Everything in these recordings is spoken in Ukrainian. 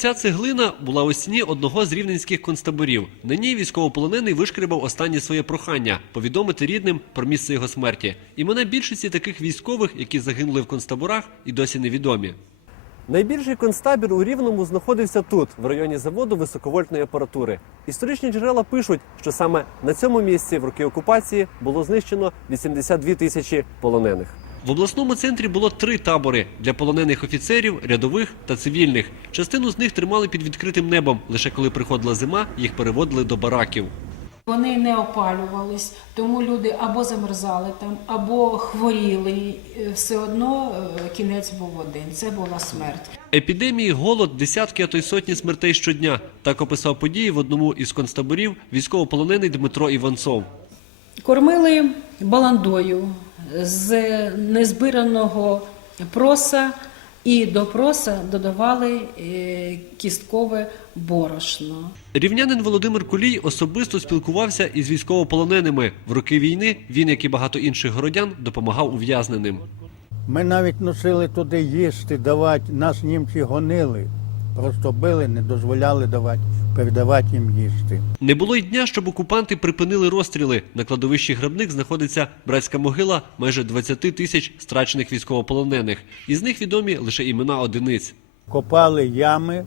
Ця цеглина була у стіні одного з рівненських концтаборів. На ній військовополонений вишкрібав останнє своє прохання повідомити рідним про місце його смерті. Імена більшості таких військових, які загинули в концтаборах, і досі невідомі. Найбільший концтабір у Рівному знаходився тут, в районі заводу високовольтної апаратури. Історичні джерела пишуть, що саме на цьому місці в роки окупації було знищено 82 тисячі полонених. В обласному центрі було три табори для полонених офіцерів, рядових та цивільних. Частину з них тримали під відкритим небом. Лише коли приходила зима, їх переводили до бараків. Вони не опалювались, тому люди або замерзали там, або хворіли. Е, Все одно е, кінець був один. Це була смерть. Епідемії, голод, десятки, а то й сотні смертей щодня. Так описав події в одному із концтаборів військовополонений Дмитро Іванцов. Кормили баландою з незбираного проса, і до проса додавали е, кісткове борошно. Рівнянин Володимир Кулій особисто спілкувався із військовополоненими. В роки війни він, як і багато інших городян, допомагав ув'язненим. Ми навіть носили туди їсти, давати, нас німці гонили. Просто били, не дозволяли давати, передавати їм їсти. Не було й дня, щоб окупанти припинили розстріли. На кладовищі Грабник знаходиться братська могила майже 20 тисяч страчених військовополонених. Із них відомі лише імена одиниць. Копали ями,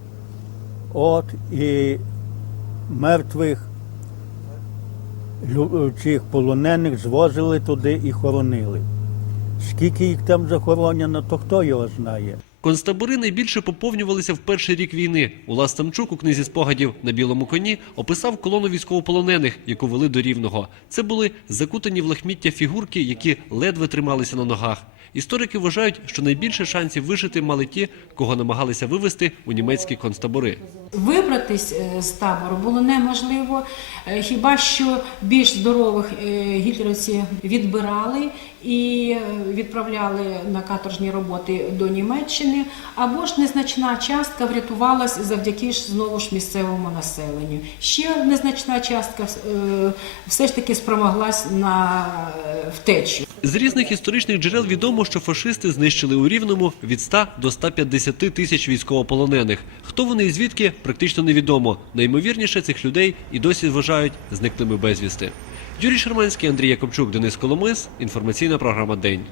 от, і мертвих цих полонених звозили туди і хоронили. Скільки їх там захоронено, то хто його знає. Концтабори найбільше поповнювалися в перший рік війни. Улас Тамчук у книзі спогадів на білому коні описав колону військовополонених, яку вели до рівного. Це були закутані в лахміття фігурки, які ледве трималися на ногах. Історики вважають, що найбільше шансів вижити мали ті, кого намагалися вивезти у німецькі концтабори. Вибратись е, з табору було неможливо, е, хіба що більш здорових е, гітлерівці відбирали і відправляли на каторжні роботи до Німеччини, або ж незначна частка врятувалась завдяки ж знову ж місцевому населенню. Ще незначна частка е, все ж таки спромоглась на е, втечу. З різних історичних джерел відомо, що фашисти знищили у Рівному від 100 до 150 тисяч військовополонених. Хто вони і звідки, практично невідомо. Найімовірніше цих людей і досі вважають зниклими безвісти. Юрій Шерманський, Андрій Якобчук, Денис Коломис. Інформаційна програма День.